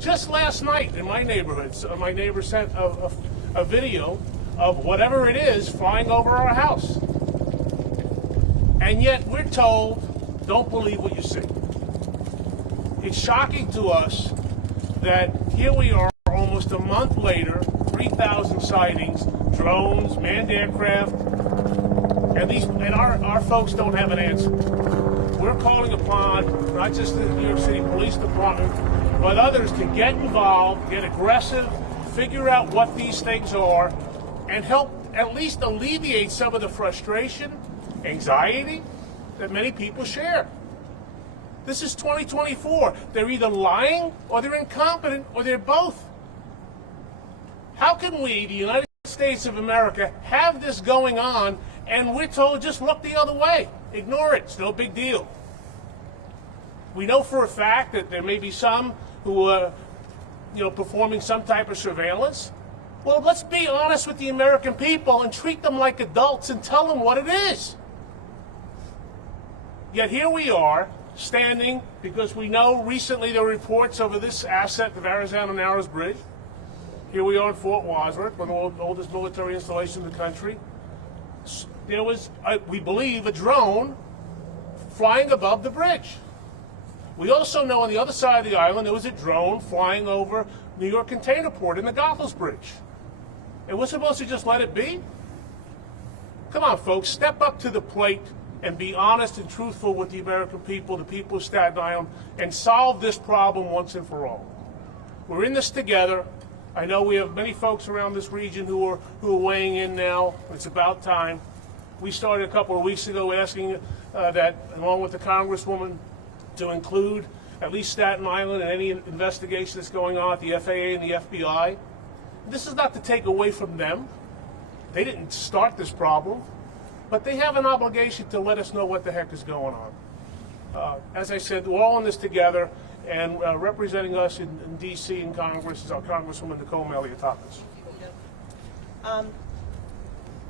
Just last night in my neighborhood, my neighbor sent a video of whatever it is flying over our house. And yet we're told, don't believe what you see. It's shocking to us that here we are almost a month later, 3,000 sightings, drones, manned aircraft, and our folks don't have an answer. We're calling upon not just the New York City Police Department, but others to get involved, get aggressive, figure out what these things are, and help at least alleviate some of the frustration, anxiety that many people share. This is 2024. They're either lying, or they're incompetent, or they're both. How can we, the United States of America, have this going on, and we're told just look the other way, ignore it, it's no big deal? We know for a fact that there may be some who are, performing some type of surveillance. Well, let's be honest with the American people and treat them like adults and tell them what it is. Yet here we are, standing, because we know recently there were reports over this asset, the Verrazano Narrows Bridge. Here we are in Fort Wadsworth, one of the oldest military installations in the country. There was, we believe, a drone flying above the bridge. We also know on the other side of the island there was a drone flying over New York Container Port in the Goethals Bridge. And we're supposed to just let it be? Come on, folks, step up to the plate and be honest and truthful with the American people, the people of Staten Island, and solve this problem once and for all. We're in this together. I know we have many folks around this region who are weighing in now. It's about time. We started a couple of weeks ago asking that, along with the Congresswoman, to include at least Staten Island in any investigation that's going on at the FAA and the FBI. This is not to take away from them. They didn't start this problem, but they have an obligation to let us know what the heck is going on. As I said, we're all in this together, and representing us in D.C. and Congress is our Congresswoman Nicole Malliotakis.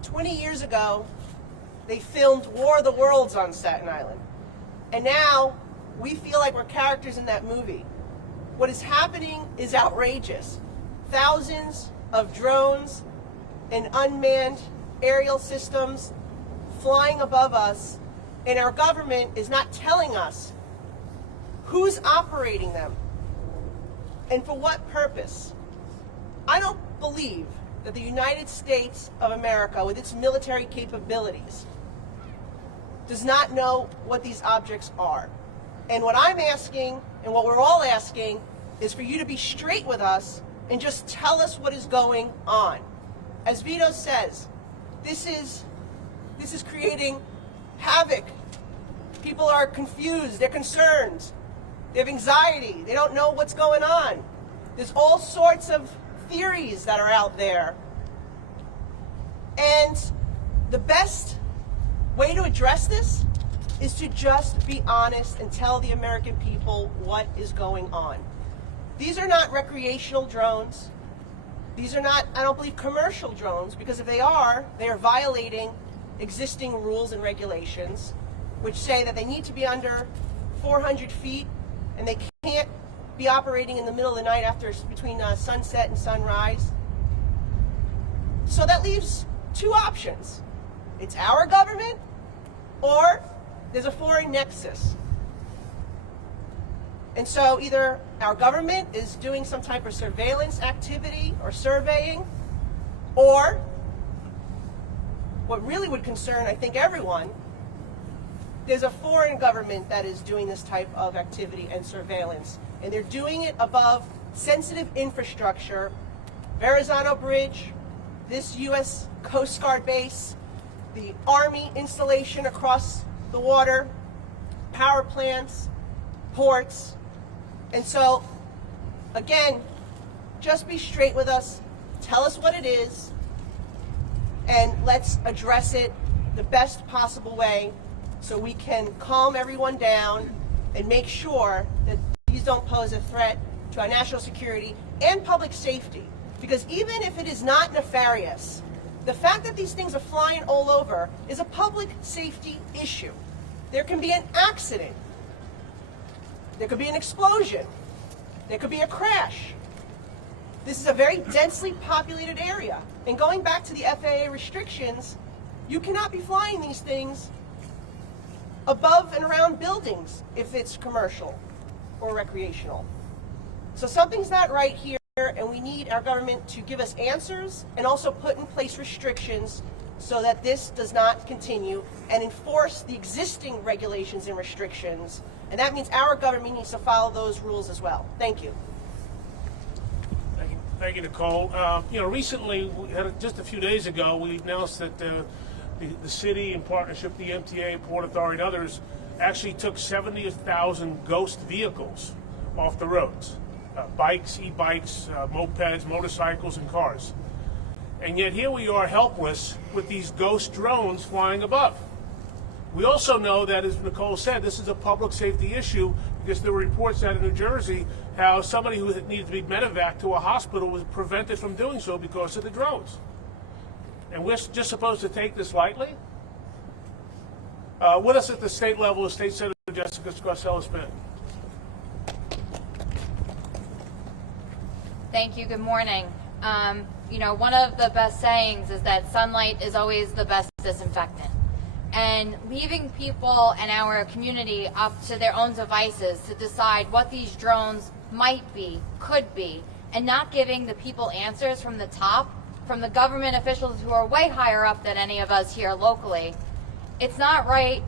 20 years ago, they filmed War of the Worlds on Staten Island. And now, we feel like we're characters in that movie. What is happening is outrageous. Thousands of drones and unmanned aerial systems flying above us, and our government is not telling us who's operating them and for what purpose. I don't believe that the United States of America, with its military capabilities, does not know what these objects are. And what I'm asking, and what we're all asking, is for you to be straight with us and just tell us what is going on. As Vito says, this is creating havoc. People are confused, they're concerned, they have anxiety, they don't know what's going on. There's all sorts of theories that are out there. And the best way to address this is to just be honest and tell the American people what is going on. These are not recreational drones. These are not, I don't believe, commercial drones, because if they are violating existing rules and regulations, which say that they need to be under 400 feet and they can't be operating in the middle of the night between sunset and sunrise. So that leaves two options. It's our government, or there's a foreign nexus. And so either our government is doing some type of surveillance activity or surveying, or what really would concern, I think, everyone, there's a foreign government that is doing this type of activity and surveillance. And they're doing it above sensitive infrastructure, Verrazano Bridge, this U.S. Coast Guard base, the Army installation across the water, power plants, ports. And so, again, just be straight with us, tell us what it is, and let's address it the best possible way so we can calm everyone down and make sure that these don't pose a threat to our national security and public safety. Because even if it is not nefarious, the fact that these things are flying all over is a public safety issue. There can be an accident. There could be an explosion. There could be a crash. This is a very densely populated area. And going back to the FAA restrictions, you cannot be flying these things above and around buildings if it's commercial or recreational. So something's not right here, and we need our government to give us answers and also put in place restrictions so that this does not continue, and enforce the existing regulations and restrictions. And that means our government needs to follow those rules as well. Thank you. Thank you, Nicole. Recently, just a few days ago, we announced that the city, in partnership with the MTA, Port Authority, and others, actually took 70,000 ghost vehicles off the roads. Bikes, e-bikes, mopeds, motorcycles, and cars. And yet here we are helpless with these ghost drones flying above. We also know that, as Nicole said, this is a public safety issue because there were reports out of New Jersey how somebody who needed to be medevaced to a hospital was prevented from doing so because of the drones. And we're just supposed to take this lightly? With us at the state level is State Senator Jessica Scarcella-Spin. Thank you. Good morning. One of the best sayings is that sunlight is always the best disinfectant. And leaving people and our community up to their own devices to decide what these drones might be, could be, and not giving the people answers from the top, from the government officials who are way higher up than any of us here locally, it's not right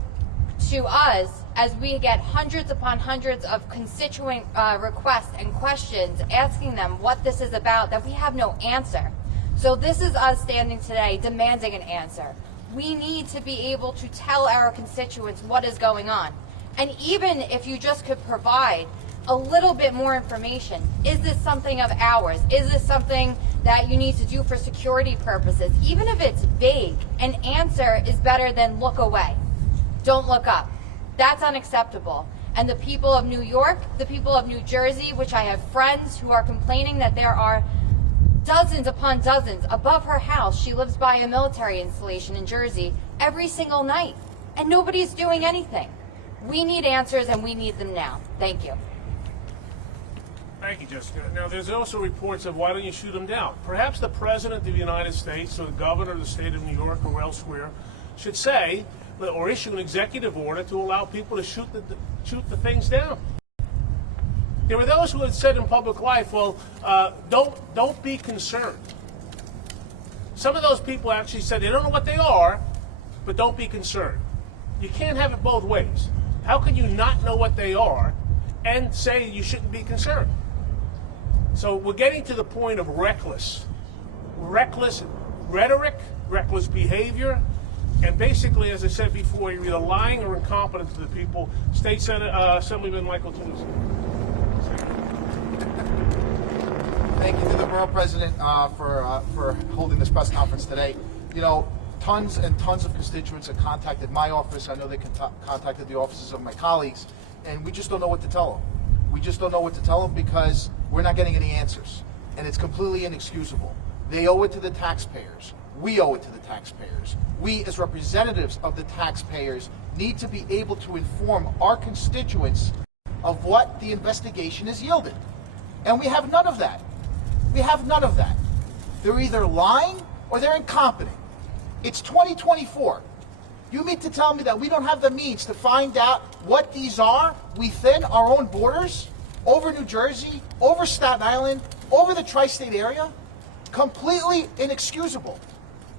to us as we get hundreds upon hundreds of constituent requests and questions asking them what this is about, that we have no answer. So this is us standing today demanding an answer. We need to be able to tell our constituents what is going on. And even if you just could provide a little bit more information, is this something of ours? Is this something that you need to do for security purposes? Even if it's vague, an answer is better than look away. Don't look up. That's unacceptable. And the people of New York, the people of New Jersey, which I have friends who are complaining that there are dozens upon dozens above her house. She lives by a military installation in Jersey every single night, and nobody's doing anything. We need answers, and we need them now. Thank you. Thank you, Jessica. Now, there's also reports of why don't you shoot them down? Perhaps the President of the United States or the Governor of the state of New York or elsewhere should say or issue an executive order to allow people to shoot the things down. There were those who had said in public life, well, don't be concerned. Some of those people actually said they don't know what they are, but don't be concerned. You can't have it both ways. How can you not know what they are and say you shouldn't be concerned? So we're getting to the point of reckless rhetoric, reckless behavior, and basically, as I said before, you're either lying or incompetent to the people. State Senate Assemblyman Michael Tunis. Thank you to the Borough President for holding this press conference today. Tons and tons of constituents have contacted my office. I know they contacted the offices of my colleagues, and we just don't know what to tell them. We just don't know what to tell them because we're not getting any answers, and it's completely inexcusable. They owe it to the taxpayers. We owe it to the taxpayers. We, as representatives of the taxpayers, need to be able to inform our constituents of what the investigation has yielded. And we have none of that. We have none of that. They're either lying or they're incompetent. It's 2024. You mean to tell me that we don't have the means to find out what these are within our own borders, over New Jersey, over Staten Island, over the tri-state area? Completely inexcusable.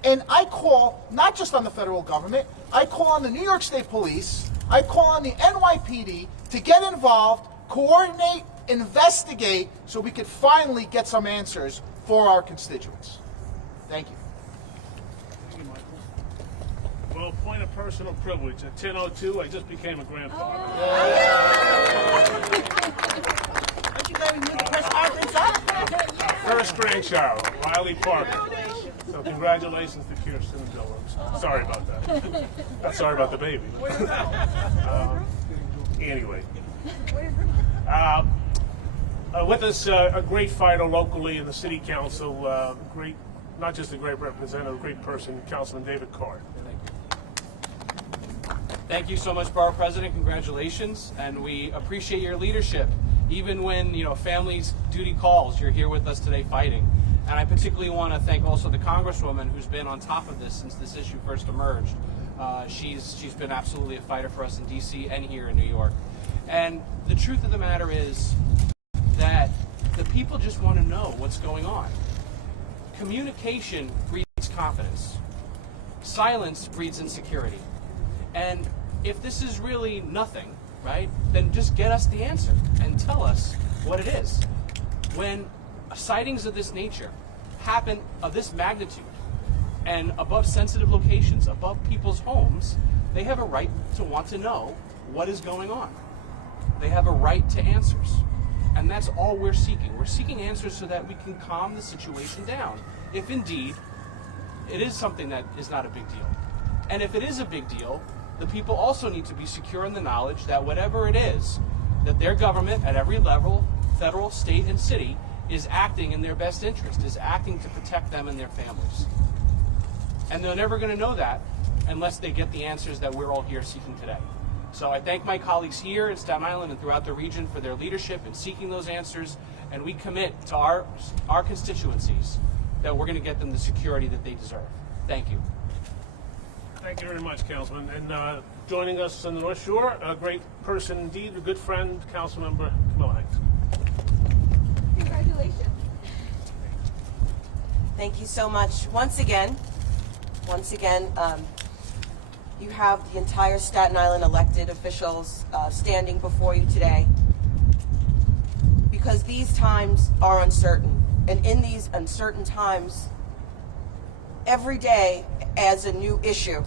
And I call not just on the federal government, I call on the New York State Police, I call on the NYPD to get involved, coordinate, investigate, so we could finally get some answers for our constituents. Thank you. Thank you, Michael. Well, point of personal privilege. At 10:02, I just became a grandfather. Aren't you going to move the press conference up? First grandchild, Riley Parker. So congratulations to Kirsten and Bill. Sorry about that. Not sorry about the baby. Anyway. With us, a great fighter locally in the city council, great, not just a great representative, a great person, Councilman David Carr. Thank you so much, Borough President. Congratulations, and we appreciate your leadership. Even when, families' duty calls, you're here with us today fighting. And I particularly want to thank also the Congresswoman who's been on top of this since this issue first emerged. She's been absolutely a fighter for us in D.C. and here in New York. And the truth of the matter is that the people just want to know what's going on. Communication breeds confidence. Silence breeds insecurity. And if this is really nothing, right, then just get us the answer and tell us what it is. When sightings of this nature happen of this magnitude and above sensitive locations, above people's homes, they have a right to want to know what is going on. They have a right to answers. And that's all we're seeking. We're seeking answers so that we can calm the situation down, if indeed it is something that is not a big deal. And if it is a big deal, the people also need to be secure in the knowledge that whatever it is, that their government at every level, federal, state, and city, is acting in their best interest, is acting to protect them and their families. And they're never going to know that unless they get the answers that we're all here seeking today. So I thank my colleagues here in Staten Island and throughout the region for their leadership in seeking those answers, and we commit to our constituencies that we're going to get them the security that they deserve. Thank you. Thank you very much, Councilman. And joining us on the North Shore, a great person indeed, a good friend, Councilmember Camilla Hanks. Congratulations. Thank you so much. Once again, you have the entire Staten Island elected officials standing before you today because these times are uncertain. And in these uncertain times, every day adds a new issue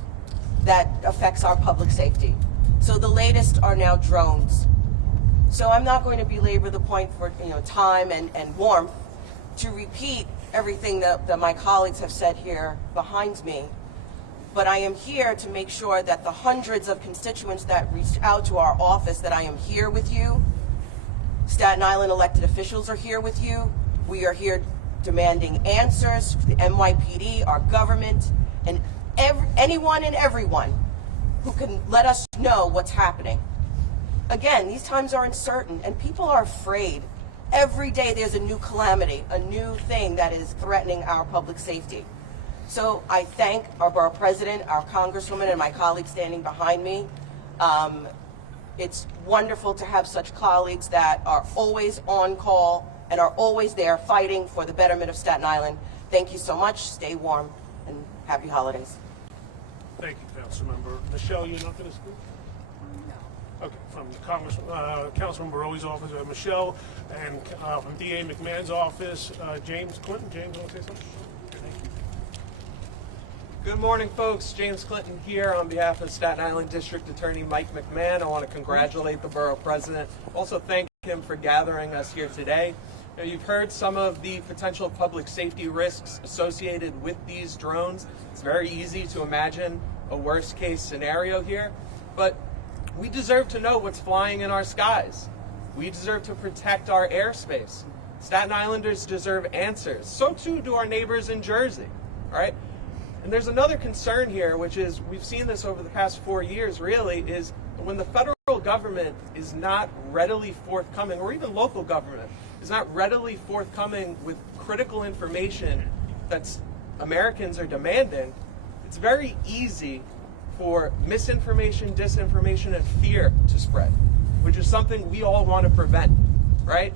that affects our public safety. So the latest are now drones. So I'm not going to belabor the point for time and warmth to repeat everything that my colleagues have said here behind me. But I am here to make sure that the hundreds of constituents that reached out to our office, that I am here with you. Staten Island elected officials are here with you. We are here demanding answers for the NYPD, our government, and anyone and everyone who can let us know what's happening. Again, these times are uncertain and people are afraid. Every day there's a new calamity, a new thing that is threatening our public safety. So I thank our borough president, our congresswoman, and my colleagues standing behind me. It's wonderful to have such colleagues that are always on call and are always there fighting for the betterment of Staten Island. Thank you so much. Stay warm and happy holidays. Thank you, Councilmember. Michelle, you're not going to speak? No. Okay, from the Councilman Barrowe's office, Michelle, and from DA McMahon's office, James Clinton. James, want to say something? Good morning, folks. James Clinton here on behalf of Staten Island District Attorney Mike McMahon. I want to congratulate the borough president. Also thank him for gathering us here today. Now, you've heard some of the potential public safety risks associated with these drones. It's very easy to imagine a worst case scenario here, but we deserve to know what's flying in our skies. We deserve to protect our airspace. Staten Islanders deserve answers. So too do our neighbors in Jersey, all right? And there's another concern here, which is, we've seen this over the past 4 years really, is when the federal government is not readily forthcoming, or even local government is not readily forthcoming with critical information that Americans are demanding, it's very easy for misinformation, disinformation, and fear to spread, which is something we all want to prevent, right?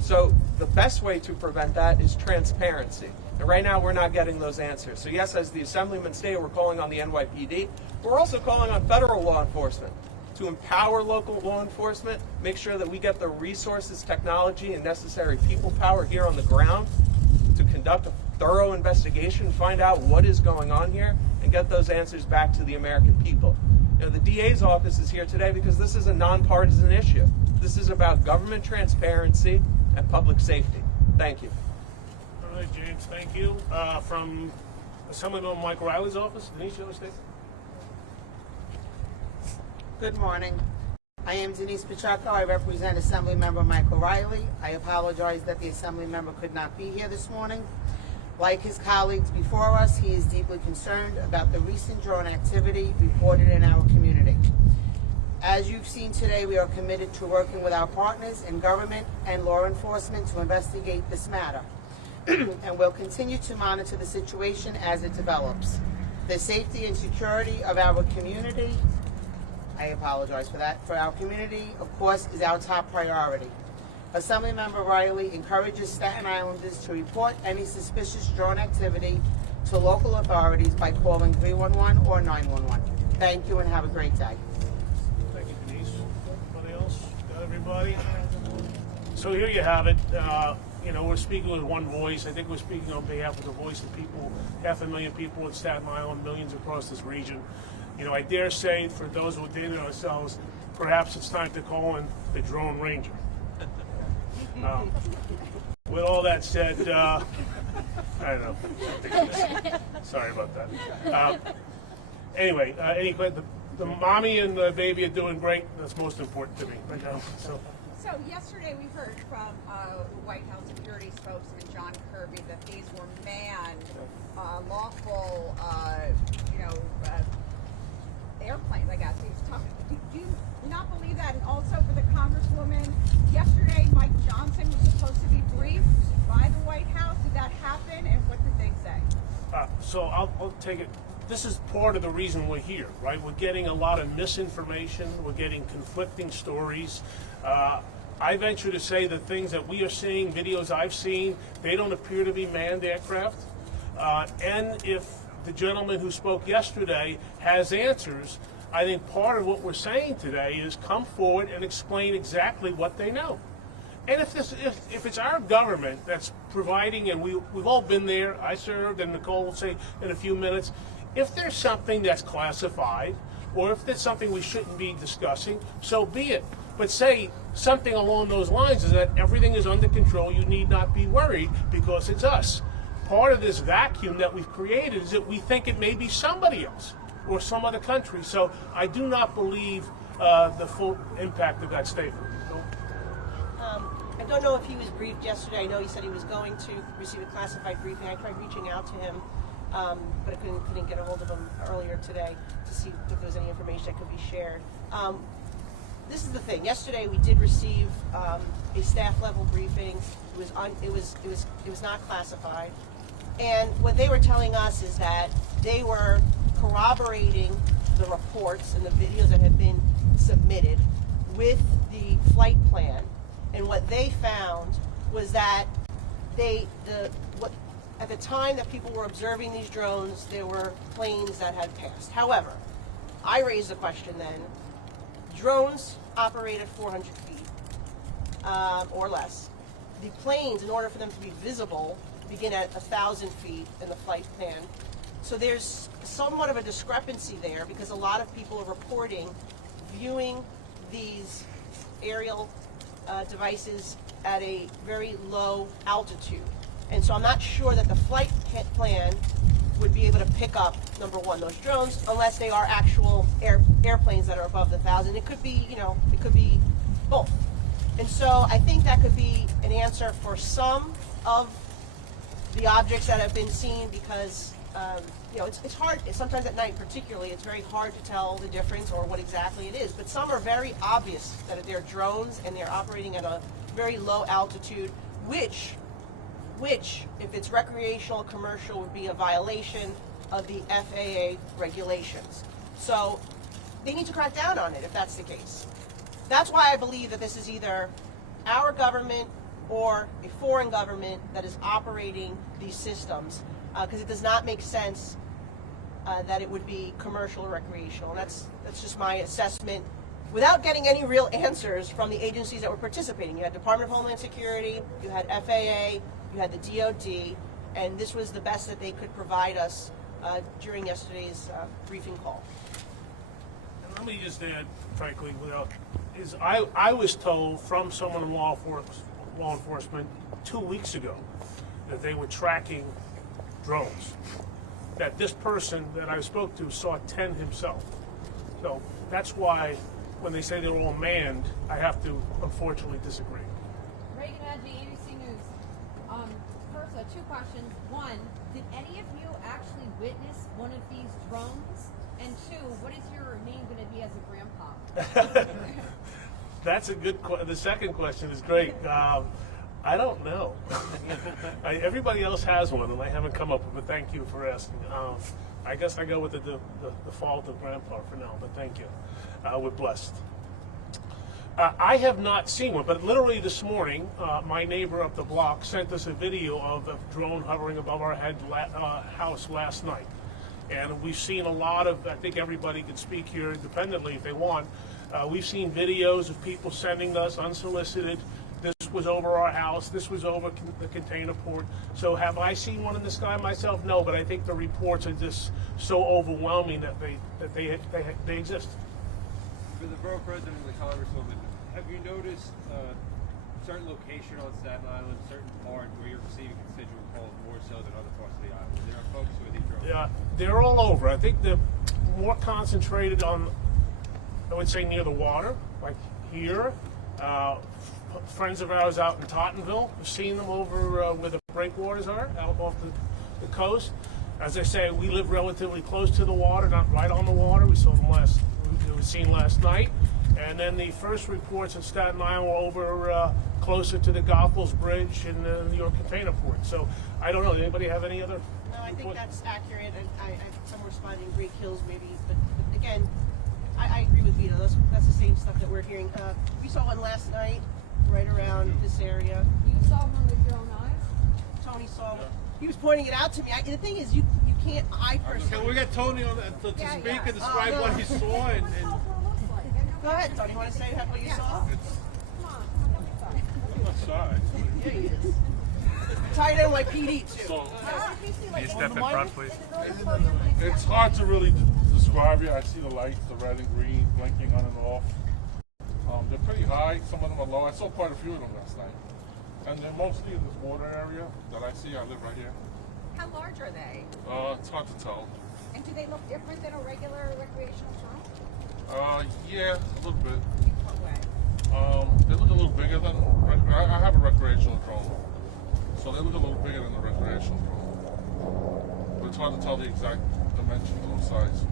So the best way to prevent that is transparency. And right now, we're not getting those answers. So yes, as the Assemblyman stated, we're calling on the NYPD. We're also calling on federal law enforcement to empower local law enforcement, make sure that we get the resources, technology, and necessary people power here on the ground to conduct a thorough investigation, find out what is going on here, and get those answers back to the American people. The DA's office is here today because this is a nonpartisan issue. This is about government transparency and public safety. Thank you. All right, James, thank you. From Assemblyman Mike Riley's office, Denise, you want to stay? Good morning. I am Denise Pacheco. I represent Assemblymember Michael Riley. I apologize that the Assemblymember could not be here this morning. Like his colleagues before us, he is deeply concerned about the recent drone activity reported in our community. As you've seen today, we are committed to working with our partners in government and law enforcement to investigate this matter. And we'll continue to monitor the situation as it develops. The safety and security of our community, I apologize for that, for our community, of course, is our top priority. Assemblymember Riley encourages Staten Islanders to report any suspicious drone activity to local authorities by calling 311 or 911. Thank you and have a great day. Thank you, Denise. Anybody else? Got everybody? So here you have it. You know, we're speaking with one voice. I think we're speaking on behalf of the voice of people, 500,000 people in Staten Island, millions across this region. You know, I dare say, for those who did it ourselves, perhaps it's time to call in the Drone Ranger. With all that said, I don't know. Sorry about that. Anyway, the mommy and the baby are doing great. That's most important to me right now. So yesterday we heard from White House security spokesman John Kirby that these were manned, lawful, airplanes. I guess he was talking. Do you not believe that? And also for the Congresswoman, yesterday Mike Johnson was supposed to be briefed by the White House. Did that happen? And what did they say? So I'll take it. This is part of the reason we're here, right? We're getting a lot of misinformation. We're getting conflicting stories. I venture to say the things that we are seeing, videos I've seen, they don't appear to be manned aircraft. And if the gentleman who spoke yesterday has answers, I think part of what we're saying today is come forward and explain exactly what they know. And if it's our government that's providing, and we've all been there, I served, and Nicole will say in a few minutes, if there's something that's classified, or if there's something we shouldn't be discussing, so be it. But say something along those lines is that everything is under control, you need not be worried because it's us. Part of this vacuum that we've created is that we think it may be somebody else or some other country. So I do not believe the full impact of that statement. I don't know if he was briefed yesterday. I know he said he was going to receive a classified briefing. I tried reaching out to him, but I couldn't get a hold of him earlier today to see if there was any information that could be shared. This is the thing. Yesterday we did receive a staff level briefing. It was not classified, and what they were telling us is that they were corroborating the reports and the videos that have been submitted with the flight plan. And what they found was that at the time that people were observing these drones, there were planes that had passed. However, I raised the question then, drones operate at 400 feet or less. The planes, in order for them to be visible, begin at 1,000 feet in the flight plan. So there's somewhat of a discrepancy there because a lot of people are reporting viewing these aerial devices at a very low altitude. And so I'm not sure that the flight plan would be able to pick up, number one, those drones, unless they are actual airplanes that are above the 1,000. It could be, it could be both. And so I think that could be an answer for some of the objects that have been seen because, it's hard, sometimes at night particularly, it's very hard to tell the difference or what exactly it is. But some are very obvious that they're drones and they're operating at a very low altitude, which, if it's recreational, commercial, would be a violation of the FAA regulations. So they need to crack down on it if that's the case. That's why I believe that this is either our government or a foreign government that is operating these systems, because it does not make sense that it would be commercial or recreational. And that's just my assessment without getting any real answers from the agencies that were participating. You had Department of Homeland Security, you had FAA, you had the DOD, and this was the best that they could provide us during yesterday's briefing call. And let me just add, frankly, I was told from someone in law enforcement 2 weeks ago that they were tracking drones. That this person that I spoke to saw 10 himself. So that's why when they say they're all manned, I have to unfortunately disagree. Reagan Adji, ABC News. First, I two questions. One, did any of you actually witness one of these drones? And two, what is your name going to be as a grandpa? That's a good the second question is great. I don't know. Everybody else has one, and I haven't come up with it, but thank you for asking. I guess I go with the default of grandpa for now, but thank you. We're blessed. I have not seen one, but literally this morning, my neighbor up the block sent us a video of a drone hovering above our house last night. And we've seen a lot of, I think everybody can speak here independently if they want. We've seen videos of people sending us unsolicited. This was over our house. This was over the container port. So have I seen one in the sky myself? No, but I think the reports are just so overwhelming that they exist. For the borough president and the congresswoman, have you noticed certain location on Staten Island, certain part where you're receiving constituent calls more so than other parts of the island? There are folks with these drones. Yeah, they're all over. I think they're more concentrated on, I would say, near the water, like here. Friends of ours out in Tottenville, we've seen them over where the breakwaters are, out off the coast. As I say, we live relatively close to the water, not right on the water. We saw them seen last night. And then the first reports in Staten Island were over closer to the Goethals Bridge in the New York container port. So I don't know. Does anybody have any other? No, I think that's accurate, and I'm responding Greek Hills maybe, but again, I agree with Vito. That's the same stuff that we're hearing. We saw one last night, right around this area. You saw one with your own eyes? Tony saw one. He was pointing it out to me. The thing is, you can't. I personally. Can we get Tony on to speak and describe what he saw? And Go ahead, Tony. You want to say what you saw? I'm not sorry. Yeah, he is. Tied in like PD too. Can you step in front, please? It's hard to really describe it. I see the lights, the red and green, blinking on and off. They're pretty high. Some of them are low. I saw quite a few of them last night. And they're mostly in this water area that I see. I live right here. How large are they? It's hard to tell. And do they look different than a regular recreational drone? Yeah, a little bit. In what way? They look a little bigger than. I have a recreational drone, so they look a little bigger than the recreational drone. But it's hard to tell the exact dimensions or size. Do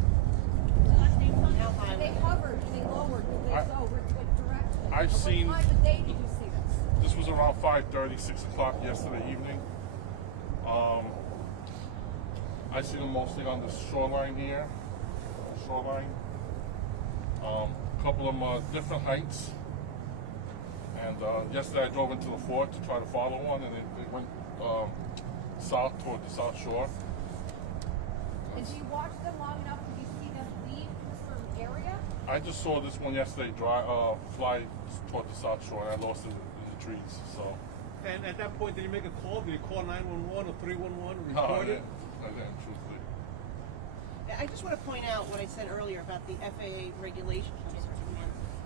they hover? Do they lower? Do they go? What direction? I've seen. What time of day did you see this? This was around 5:30, 6 o'clock yesterday evening. I see them mostly on the shoreline here. A couple of them are different heights. And yesterday I drove into the fort to try to follow one, and it went south toward the South Shore. And do you watch them long enough to see them leave from a certain area? I just saw this one yesterday fly toward the South Shore, and I lost it in the trees. So. And at that point, did you make a call? Did you call 911 or 311? No, I didn't, truthfully. I just want to point out what I said earlier about the FAA regulations.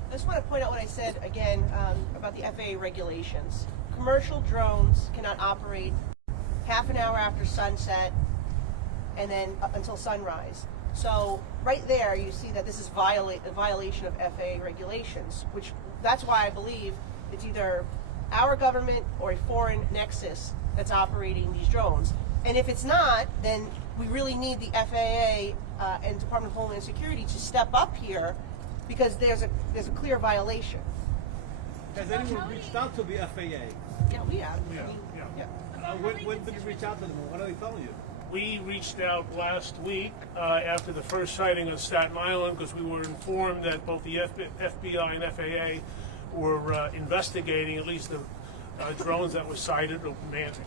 I just want to point out what I said again about the FAA regulations. Commercial drones cannot operate half an hour after sunset and then until sunrise. So right there you see that this is a violation of FAA regulations, which that's why I believe it's either our government or a foreign nexus that's operating these drones. And if it's not, then we really need the FAA and Department of Homeland Security to step up here, because there's a clear violation. Has anyone reached out to the FAA? Yeah, we have. Yeah. When did you reach out to them? What are they telling you? We reached out last week after the first sighting of Staten Island, because we were informed that both the FBI and FAA were investigating at least the drones that were sighted, or manned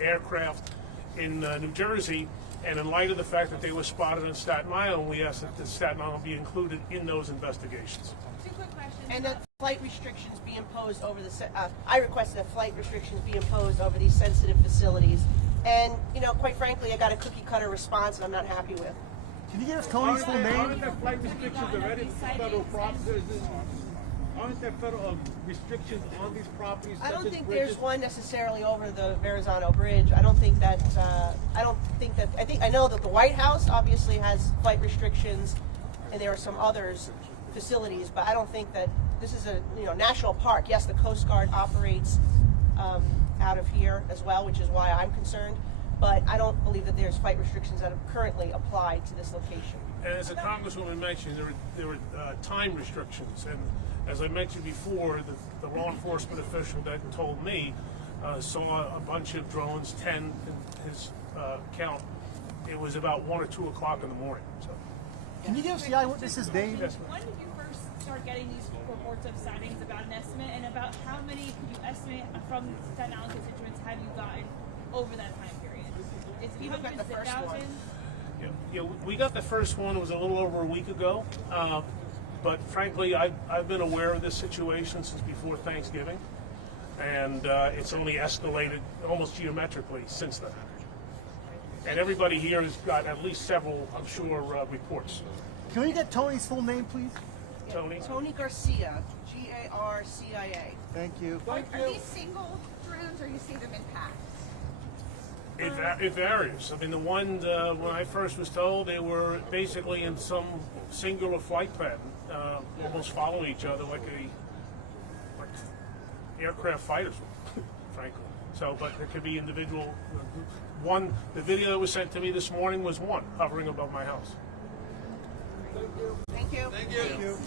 aircraft in New Jersey. And in light of the fact that they were spotted in Staten Island, we asked that Staten Island be included in those investigations. Two quick questions. And that flight restrictions be imposed over the. I requested that flight restrictions be imposed over these sensitive facilities. And quite frankly, I got a cookie cutter response, and I'm not happy with. Can you give us Tony's full name? Aren't there flight restrictions already for federal properties? Aren't there federal restrictions on these properties? I don't such as think bridges? there's one necessarily over the Verrazano Bridge. I know that the White House obviously has flight restrictions, and there are some others facilities, but I don't think that this is a national park. Yes, the Coast Guard operates out of here as well, which is why I'm concerned. But I don't believe that there's flight restrictions that currently apply to this location. And as the Congresswoman mentioned, there were time restrictions. And as I mentioned before, the law enforcement official that told me saw a bunch of drones, 10 in his count. It was about 1 or 2 o'clock in the morning. So. Can you give us the eyewitness's name? Yes, ma'am. When did you first start getting these reports of sightings, about an estimate, and about how many could you estimate from Staten Island constituents have you gotten over that time period? Is it We got hundreds, the first one. thousands? Yeah, we got the first one. It was a little over a week ago. But frankly, I've been aware of this situation since before Thanksgiving. And it's only escalated almost geometrically since then. And everybody here has got at least several, I'm sure, reports. Can we get Tony's full name, please? Tony? Tony Garcia, Garcia. Thank you. Are these single drones or you see them in packs? It varies. I mean, the one, when I first was told, they were basically in some singular flight pattern, almost following each other like aircraft fighters, frankly. So, but there could be individual, one, the video that was sent to me this morning was one hovering above my house. Thank you.